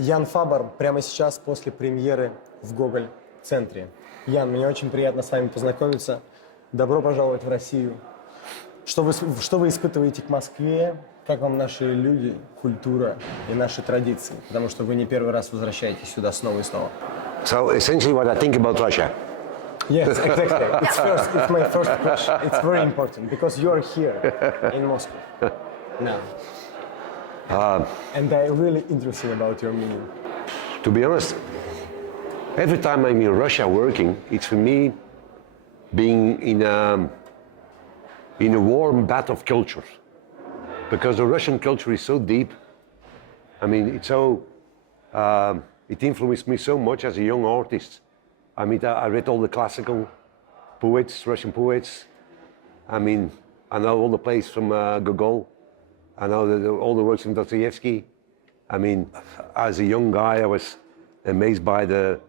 Ян Фабр прямо сейчас после премьеры в Гогол Центре. Ян, мне очень приятно с вами познакомиться. Добро пожаловать в Россию. Что вы испытываете к Москве? Как вам наши люди, культура и наши традиции? Потому что вы не первый раз возвращаетесь сюда снова и снова. So essentially what I think about Russia. Yes, exactly. It's my first question. It's very important because you are here in Moscow now. And I'm really interested about your meaning. To be honest, every time I'm in Russia working, it's for me being in a warm bath of culture. Because the Russian culture is so deep. I mean, it's so, it influenced me so much as a young artist. I mean, I read all the classical poets, Russian poets. I mean, I know all the plays from Gogol. I know all the works from Dostoevsky. I mean, as a young guy, I was amazed by the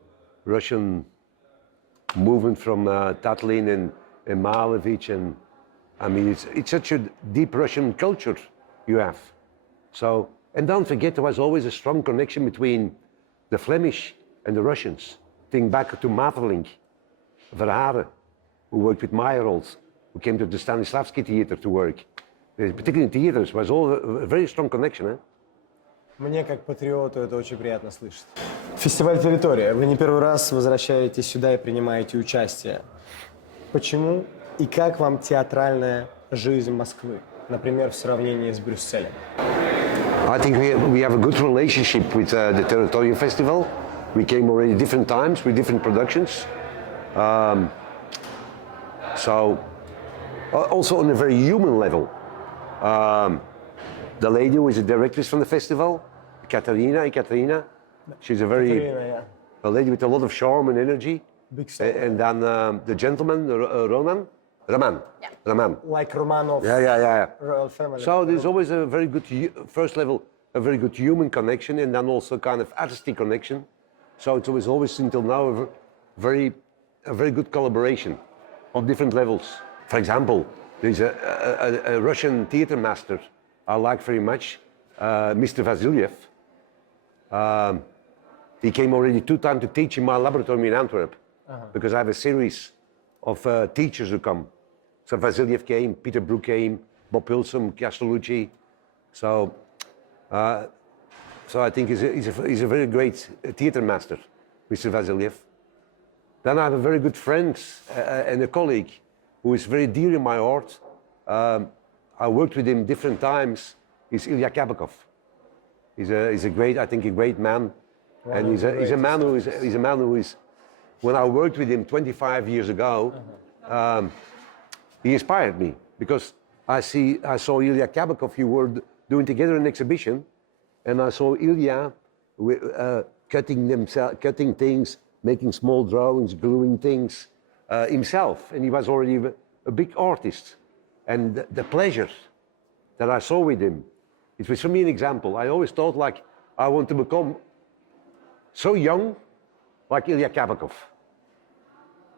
Russian movement from Tatlin and Malevich. And I mean, it's such a deep Russian culture you have. So, and don't forget, there was always a strong connection between the Flemish and the Russians. Think back to Maeterlinck, Verhaeren, who worked with Meyerhold, who came to the Stanislavski Theater to work. Particularly in theaters, was all a very strong connection. Eh? Мне, как патриоту, это очень приятно слышать. Фестиваль «Территория». Вы не первый раз возвращаетесь сюда и принимаете участие. Почему и как вам театральная жизнь Москвы? Например, в сравнении с Брюсселем. I think we have a good relationship with the Territorial Festival. We came already different times with different productions. So, also on a very human level. The lady who is the directress from the festival, Katerina, she's a very a lady with a lot of charm and energy. And then the gentleman, Raman. Like Romanov. Yeah. Royal family. So there's always a very good first level, a very good human connection, and then also kind of artistic connection. So it was always until now a very good collaboration on different levels. For example, there's a Russian theater master I like very much, Mr. Vasilyev. He came already 2 times to teach in my laboratory in Antwerp, because I have a series of teachers who come. So Vasilyev came, Peter Brook came, Bob Pilsum, Castellucci. So I think he's a very great theater master, Mr. Vasilyev. Then I have a very good friend and a colleague who is very dear in my heart. I worked with him different times. Is Ilya Kabakov. He's a great, I think, a great man, and he's a man who is. When I worked with him 25 years ago, he inspired me because I saw Ilya Kabakov. You were doing together an exhibition, and I saw Ilya cutting things, making small drawings, gluing things himself, and he was already a big artist. And the pleasure that I saw with him, it was for me an example. I always thought, like, I want to become so young like Ilya Kabakov.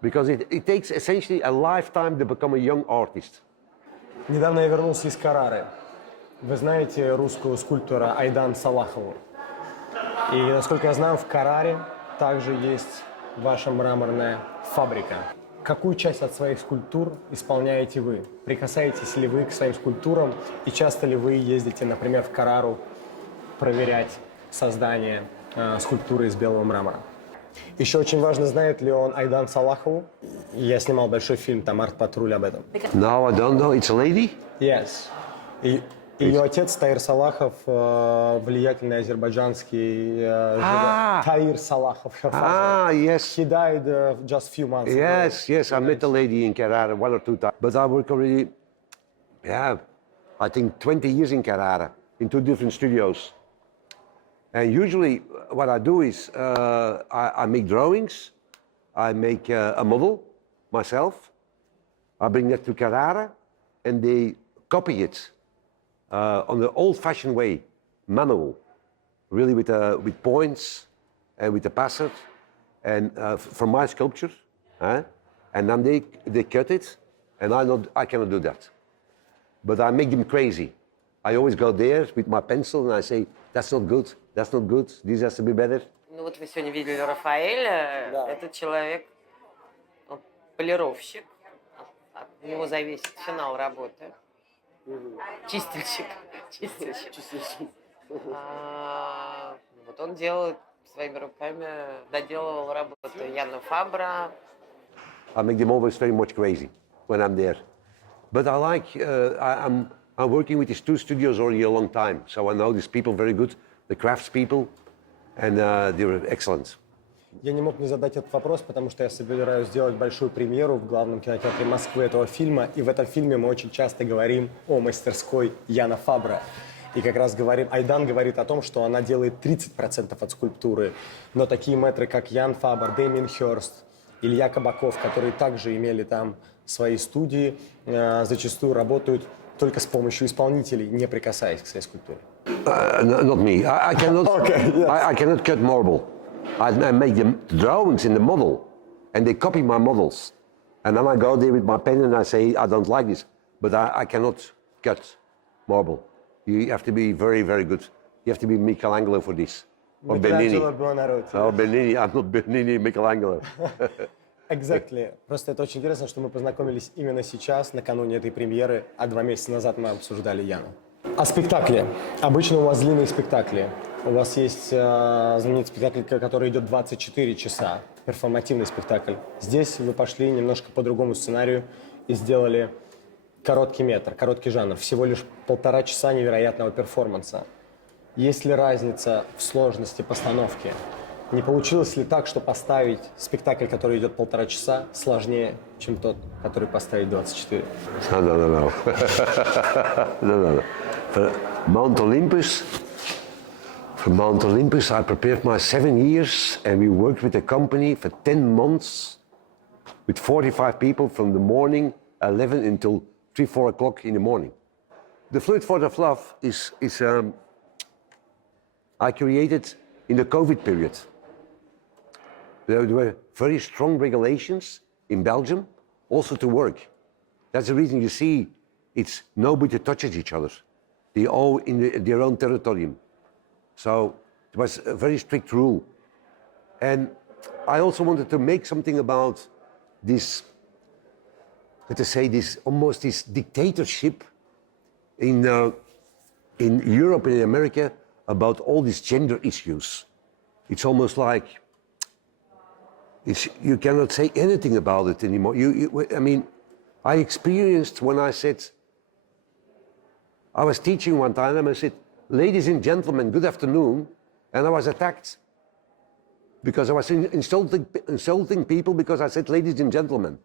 Because it takes essentially a lifetime to become a young artist. Недавно я вернулся из Каррары. Вы знаете русского скульптора Айдан Салахову. И, насколько я знаю, в Карраре также есть ваша мраморная фабрика. Какую часть от своих скульптур исполняете вы? Прикасаетесь ли вы к своим скульптурам? И часто ли вы ездите, например, в Каррару проверять создание скульптуры из белого мрамора? Еще очень важно, знает ли он Айдан Салахову. Я снимал большой фильм, там «Арт-патруль» об этом. No, I don't know. It's a lady? Yes. И ее отец, Таир Салахов, влиятельный азербайджанский Таир Салахов. Yes. He died just a few months ago. Yes. I met the lady in Carrara 1 or 2 times. But I work already, I think 20 years in Carrara, in 2 different studios. And usually what I do is I make drawings, I make a model myself, I bring that to Carrara, and they copy it on the old-fashioned way, manual, really with points and with the passer, and from my sculpture, and then they cut it, and I cannot do that, but I make them crazy. I always go there with my pencil and I say, that's not good, this has to be better. Ну вот вы сегодня видели Рафаэля. Да. Этот человек, он полировщик. От него зависит финал работы. Чистильщик. Вот он делает своими руками, доделывал работу Яна Фабра. I make them always very much crazy when I'm there. But I like, I'm working with these two studios already a long time, so I know these people very good, the craftspeople, and they're excellent. Я не мог не задать этот вопрос, потому что я собираюсь сделать большую премьеру в главном кинотеатре Москвы этого фильма. И в этом фильме мы очень часто говорим о мастерской Яна Фабре. И как раз говорим, Айдан говорит о том, что она делает 30% от скульптуры. Но такие мэтры, как Ян Фабр, Дэмиен Хёрст, Илья Кабаков, которые также имели там свои студии, зачастую работают только с помощью исполнителей, не прикасаясь к своей скульптуре. Not me. I cannot. Okay, yes. I cannot cut marble. I make the drawings in the model, and they copy my models. And then I go there with my pen and I say, I don't like this, but I cannot cut marble. You have to be very, very good. You have to be Michelangelo for this, or Bernini. Or Bernini. I'm not Bernini, Michelangelo. Exactly. Просто это очень интересно, что мы познакомились именно сейчас, накануне этой премьеры, а 2 месяца назад мы обсуждали Яну. А спектакли? Обычно у вас длинные спектакли. У вас есть знаменитый спектакль, который идет 24 часа, перформативный спектакль. Здесь вы пошли немножко по другому сценарию и сделали короткий метр, короткий жанр. Всего лишь 1,5 часа невероятного перформанса. Есть ли разница в сложности постановки? Не получилось ли так, что поставить спектакль, который идет 1,5 часа, сложнее, чем тот, который поставить 24? No. No. For Mount Olympus, I prepared my 7 years, and we worked with a company for 10 months, with 45 people from the morning 11 until 3-4 o'clock in the morning. The Fluid for the Fluff is I created in the COVID period. There were very strong regulations in Belgium, also to work. That's the reason you see it's nobody touches each other. They all in their own territorium. So it was a very strict rule. And I also wanted to make something about this, let us say, almost this dictatorship in Europe and in America about all these gender issues. It's almost like you cannot say anything about it anymore. I mean, I experienced when I said, I was teaching one time and I said, ladies and gentlemen, good afternoon. And I was attacked because I was insulting people because I said, ladies and gentlemen,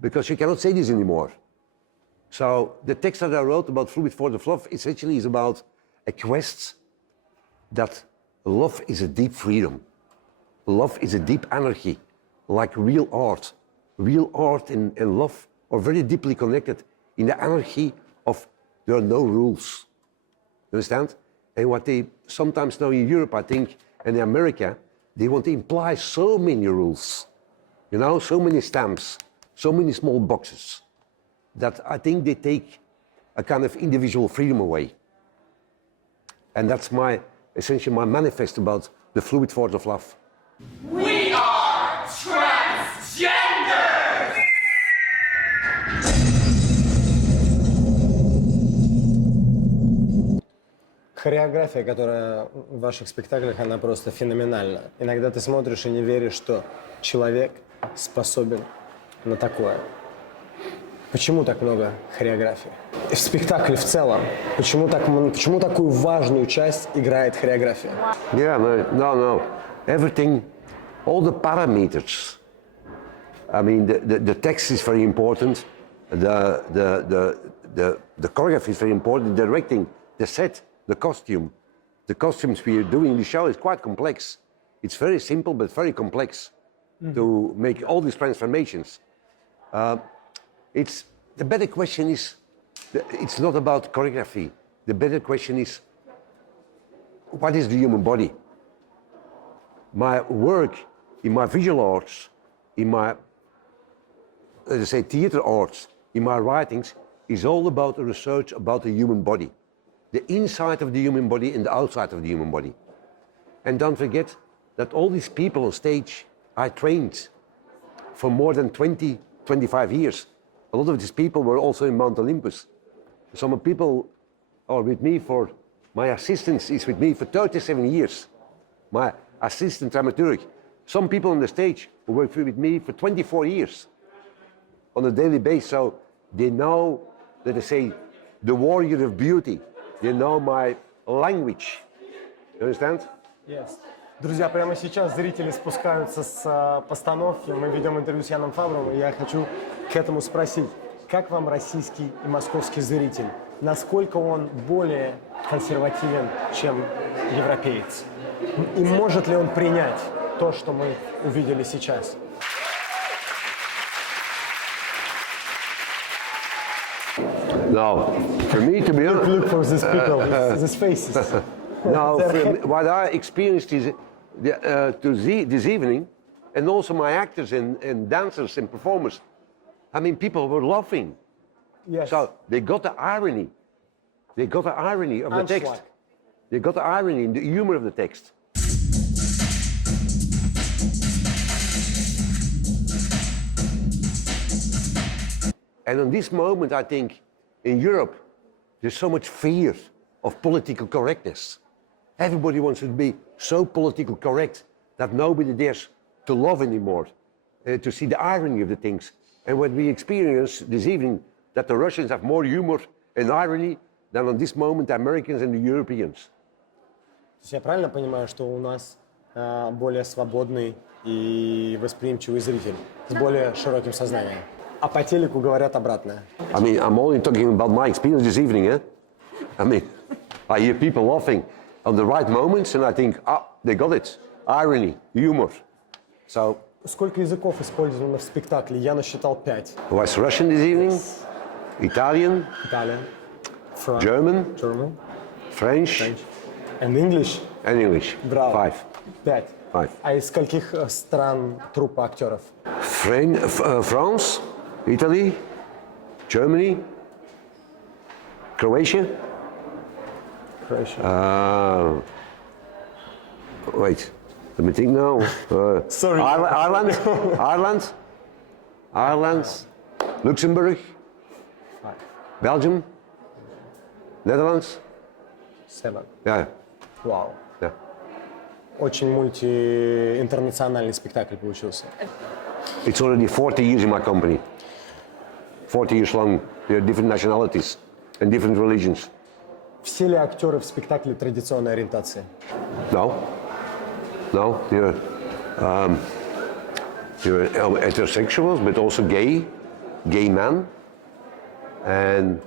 because you cannot say this anymore. So the text that I wrote about Fluid for the Fluff essentially is about a quest that love is a deep freedom. Love is a deep anarchy, like real art. Real art and love are very deeply connected in the anarchy of there are no rules. You understand? And what they sometimes know in Europe, I think, and in America, they want to imply so many rules. You know, so many stamps, so many small boxes, that I think they take a kind of individual freedom away. And that's essentially my manifest about the Fluid for the Fluff. We are transgenders! Хореография, которая в ваших спектаклях, она просто феноменальна. Иногда ты смотришь и не веришь, что человек способен на такое. Почему так много хореографии? В спектакле в целом, почему такую важную часть играет хореография? Yeah, no. Everything, all the parameters. I mean, the text is very important. The choreography is very important. The directing, the set, the costume. The costumes we are doing in the show is quite complex. It's very simple, but very complex to make all these transformations. The better question is, it's not about choreography. The better question is, what is the human body? My work in my visual arts, in my, let's say, theater arts, in my writings, is all about the research about the human body. the inside of the human body and the outside of the human body. And don't forget that all these people on stage are trained for more than 20, 25 years. A lot of these people were also in Mount Olympus. Some people are with me for, my assistant is with me for 37 years. My assistant dramaturg. Some people on the stage who work with me for 24 years on a daily basis. So they know, let us say, the warrior of beauty. They know my language. You understand? Yes. Друзья, прямо сейчас зрители спускаются с постановки. Мы ведем интервью с Яном Фабром, и я хочу к этому спросить. Как вам российский и московский зритель? Насколько он более консервативен, чем европеец? И может ли он принять то, что мы увидели сейчас? No, for me to be honest... Look for these people, these faces. No, what I experienced is this evening, and also my actors and dancers and performers, I mean, people were laughing. Yes. So they got the irony. They got the irony of the text. They got the irony and the humor of the text. And on this moment, I think, in Europe, there's so much fear of political correctness. Everybody wants to be so political correct that nobody dares to love anymore, to see the irony of the things. And what we experienced this evening, that the Russians have more humor and irony than on this moment the Americans and the Europeans. То есть я правильно понимаю, что у нас более свободный и восприимчивый зритель с более широким сознанием? А по телеку говорят обратное. I mean, I'm only talking about my experience this evening, eh? I mean, I hear people laughing on the right moments, and I think, they got it. Irony, humor. So. Сколько языков использовано в спектакле? Я насчитал 5. Was Russian this evening, Italian, German, French, and English. And English. Браво. 5. 5. 5. А из скольких стран труппа актеров? France, Italy, Germany, Croatia. Wait, let me think now. Sorry. Ireland, Luxembourg, Belgium, Netherlands. 7. Yeah. Вау. Yeah. Очень мультиинтернациональный спектакль получился. It's already 40 years in my company. 40 years long. There are different nationalities and different religions. Все ли актеры в спектакле традиционной ориентации? No. They're heterosexuals, but also gay men, and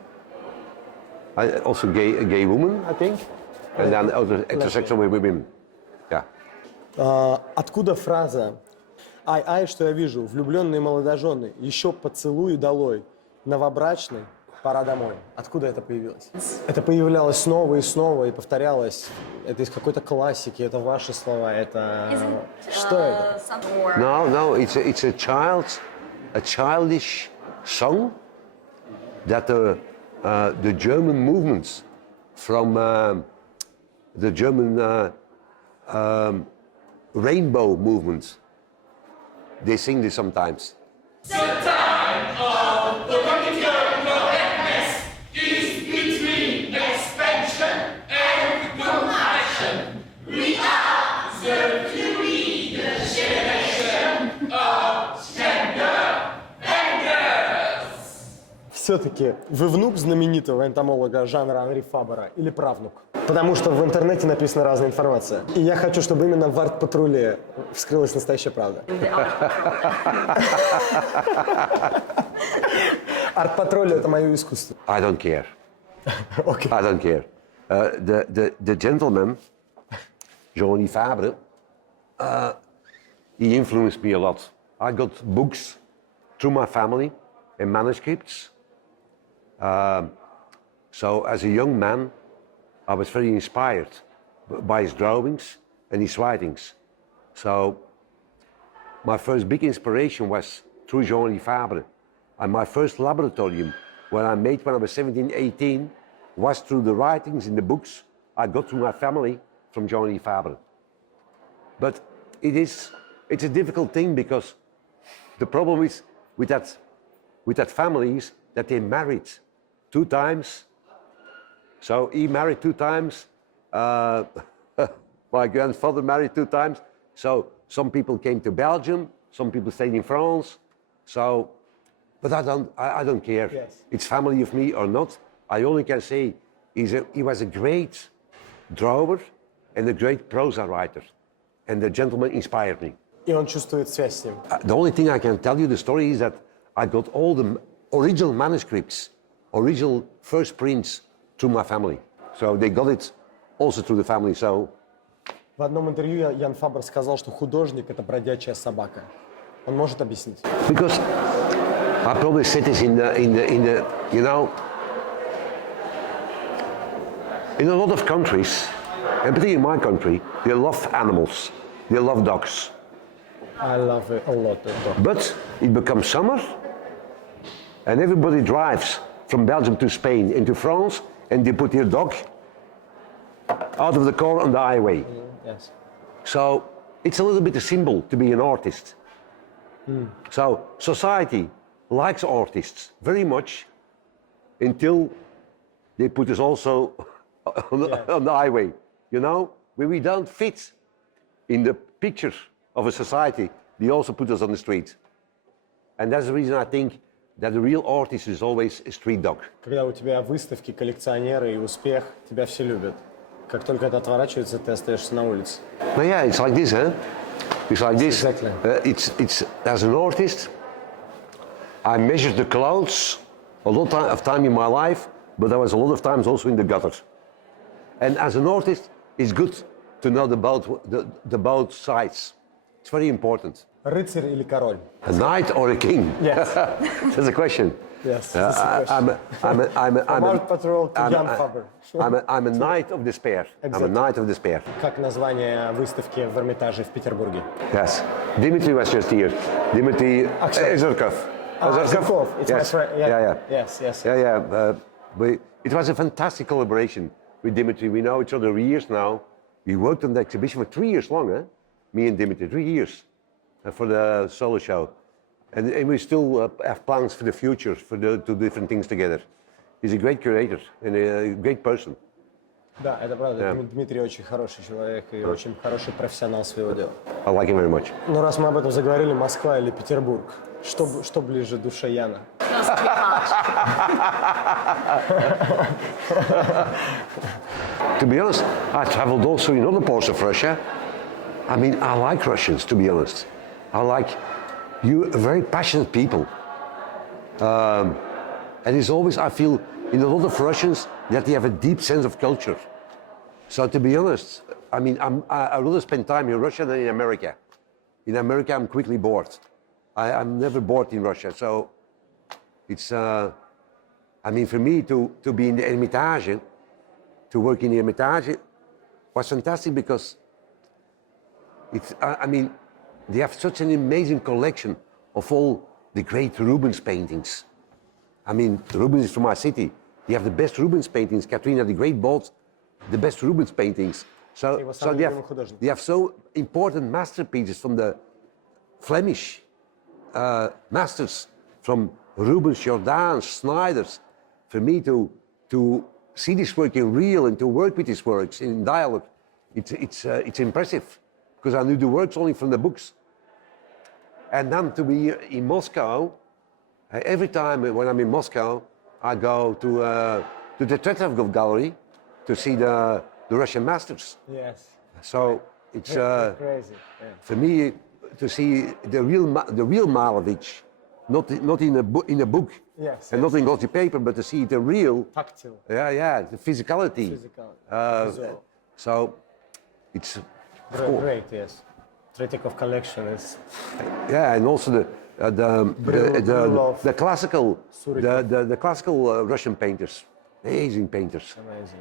also gay women, I think, and then heterosexual women. Yeah. Откуда фраза «Ай, что я вижу, влюбленные молодожены, еще поцелуй долой, новобрачный, пора домой». Откуда это появилось? Это появлялось снова и снова и повторялось. Это из какой-то классики, это ваши слова, это... Что это? No, it's a childish song that the German movements from the German rainbow movement, they sing this sometimes. The time of political correctness is between expansion and compassion. We are the fury, the generation of gender benders. Все-таки вы внук знаменитого энтомолога жанра Анри Фабера или правнук? Потому что в интернете написана разная информация. И я хочу, чтобы именно в арт-патруле вскрылась настоящая правда. Арт-патруль — это мое искусство. I don't care. Okay. I don't care. The gentleman, Jan Fabre, he influenced me a lot. I got books through my family and manuscripts. So as a young man, I was very inspired by his drawings and his writings. So my first big inspiration was through Jan Fabre. And my first laboratorium, where I made when I was 17, 18, was through the writings in the books I got through my family from Jan Fabre. But it's a difficult thing because the problem is with that family is that they married 2 times. So he married 2 times. My grandfather married 2 times. So some people came to Belgium, some people stayed in France. So, but I don't care. Yes. It's family of me or not. I only can say he was a great drawer and a great prosa writer. And the gentleman inspired me. И он чувствует связь с ним. The only thing I can tell you the story is that I got all the original manuscripts, original first prints through my family. So they got it also through the family. So В одном интервью Ян Фабр сказал, что художник — это бродячая собака. Он может объяснить? because I probably said this in the you know, in a lot of countries, and particularly in my country, they love animals, they love dogs. I love it a lot. But it becomes summer, and everybody drives from Belgium to Spain into France, and they put their dog out of the car on the highway. Yes. So it's a little bit a symbol to be an artist. So society likes artists very much until they put us also on the highway. You know, when we don't fit in the picture of a society, they also put us on the street. And that's the reason I think that the real artist is always a street dog. Когда у тебя выставки, коллекционеры и успех, тебя все любят. Как только это отворачивается, ты остаешься на улице. But yeah, it's like this, huh? It's like this. Exactly. It's as an artist, I measured the clouds a lot of time in my life, but I was a lot of times also in the gutters. And as an artist, it's good to know the both sides. It's very important. Рыцарь или король? A knight or a king? Yes. That's a question. Yes. That's the question. About patrol to Jan Fabre. I'm a knight of despair. I'm a Exactly. knight of despair. Как название выставки в Эрмитаже в Петербурге? Yes. Dimitri was just here. Dimitri Zurkov. Zurkov. It's my Yes. friend. Yeah. Yes. Yeah. It was a fantastic collaboration with Dimitri. We know each other years now. We worked on the exhibition for 3 years long, huh? Me and Dimitri, 3 years for the solo show. And we still have plans for the future, for the 2 different things together. He's a great curator and a great person. Да, это правда. Yeah. Дмитрий очень хороший человек и очень хороший профессионал своего дела. I like him very much. Ну, раз мы об этом заговорили, Москва или Петербург? Что ближе душе Яна? To be honest, I traveled also in other parts of Russia. I mean, I like Russians, to be honest. I like you, very passionate people. And it's always, I feel, in a lot of Russians, that they have a deep sense of culture. So to be honest, I mean, I rather spend time in Russia than in America. In America, I'm quickly bored. I'm never bored in Russia. So it's, I mean, for me to be in the Hermitage, to work in the Hermitage was fantastic because it's, I mean, they have such an amazing collection of all the great Rubens paintings. I mean, Rubens is from my city. They have the best Rubens paintings. Katrina the Great bought the best Rubens paintings. So they have so important masterpieces from the Flemish masters, from Rubens, Jordaens, Snyders. For me to see this work in real and to work with these works in dialogue, it's impressive because I knew the works only from the books. And then to be in Moscow, every time when I'm in Moscow, I go to the Tretyakov Gallery to see the Russian masters. Yes. So it's Crazy. Yeah. for me to see the real Malevich, not in a book, Yes, and not in glossy paper, but to see the real. Tactile. Yeah, the physicality. Visual. So it's Great, yes. Tretyakov collection is. Yeah, and also the classical, the classical Russian painters, amazing painters,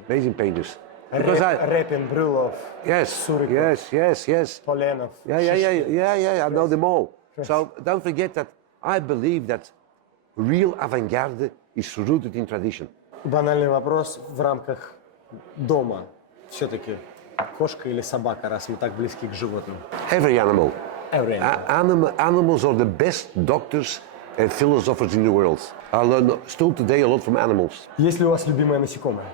amazing painters. Because Repin, Brylov. Yes, Surikov. yes. Polenov. Yeah. I know them all. So don't forget that I believe that real avant-garde is rooted in tradition. Банальный вопрос в рамках дома. Все-таки кошка или собака, раз мы так близки к животным? Every animal. Every animal. Animals are the best doctors and philosophers in the world. I learned still today a lot from animals. Есть ли у вас любимое насекомое?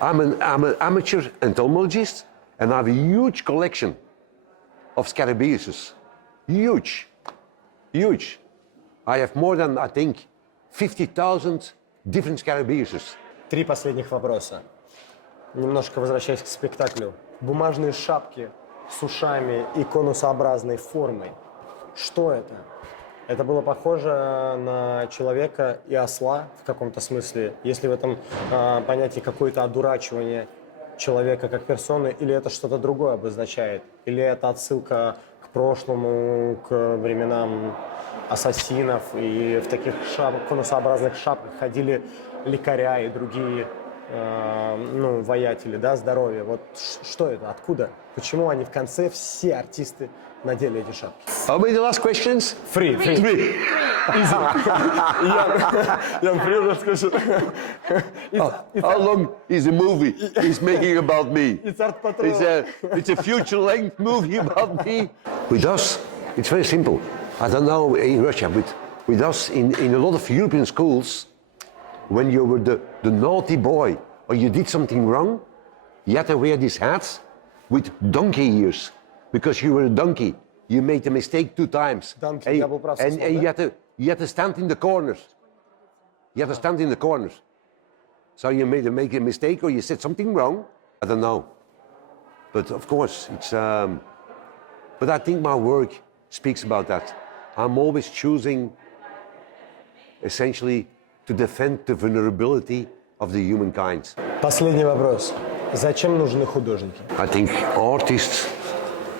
I'm an amateur entomologist, and I have a huge collection of scarabaeus. Huge. I have more than, I think, 50,000 different scarabaeus. 3 последних вопроса. Немножко возвращаясь к спектаклю. Бумажные шапки с ушами и конусообразной формой. Что это? Это было похоже на человека и осла в каком-то смысле. Есть ли в этом понятие какое-то одурачивание человека как персоны, или это что-то другое обозначает? Или это отсылка к прошлому, к временам ассасинов, и в таких конусообразных шапках ходили лекаря и другие воятели, да, здоровья. Вот что это? Откуда? Почему они в конце, все артисты, надели эти шапки? How many last questions? Free. Three. Jan Fabre. How long is the movie he's making about me? It's art patrol. It's a future-length movie about me. With us, it's very simple. I don't know in Russia, but with us in a lot of European schools, when you were the naughty boy or you did something wrong, you had to wear these hats with donkey ears because you were a donkey. You made a mistake 2 times. Donkey, and, double process, and, and you had to stand in the corners. You had to stand in the corners. So you make a mistake or you said something wrong. I don't know. But of course, it's. But I think my work speaks about that. I'm always choosing, essentially, to defend the vulnerability of the humankind. Последний вопрос. Зачем нужны художники? I think artists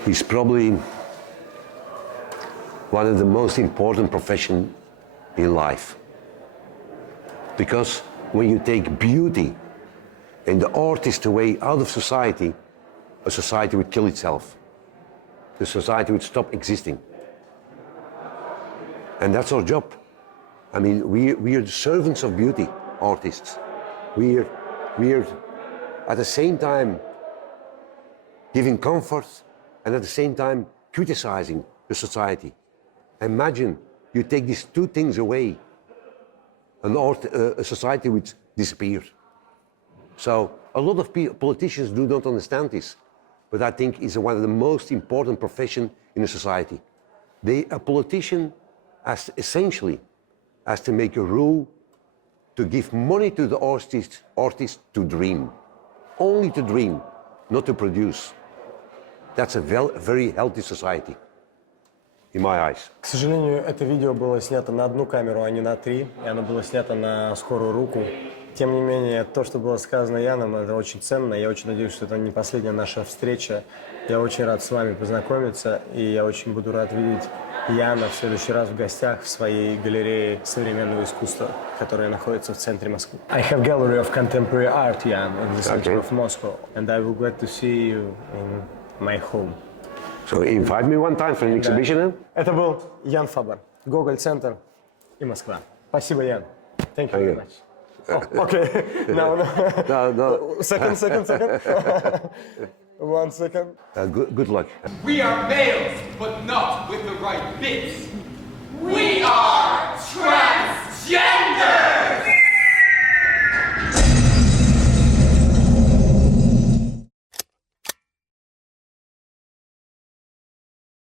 is probably one of the most important professions in life. Because when you take beauty and the artist away out of society, a society would kill itself. The society would stop existing. And that's our job. I mean, we are the servants of beauty, artists. We are at the same time giving comfort and at the same time criticizing the society. Imagine you take these 2 things away, a society would disappear. So a lot of politicians do not understand this, but I think it's one of the most important professions in a society. A politician has to make a rule to give money to the artist to dream. Only to dream, not to produce. That's a very healthy society, in my eyes. К сожалению, это видео было снято на 1 камеру, а не на 3, и оно было снято на скорую руку. Тем не менее, то, что было сказано Яном, это очень ценно. Я очень надеюсь, что это не последняя наша встреча. Я очень рад с вами познакомиться, и я очень буду рад видеть Яна в следующий раз в гостях в своей галерее современного искусства, которая находится в центре Москвы. I have gallery of contemporary art, Jan, in the center of Moscow, and I will glad to see you in my home. So invite me one time for an exhibition. Это был Ян Фабр, Gogol Center и Москва. Спасибо, Ян. Thank you very much. Oh, okay. No. Second. 1 second. Good luck. We are males, but not with the right bits. We are trans.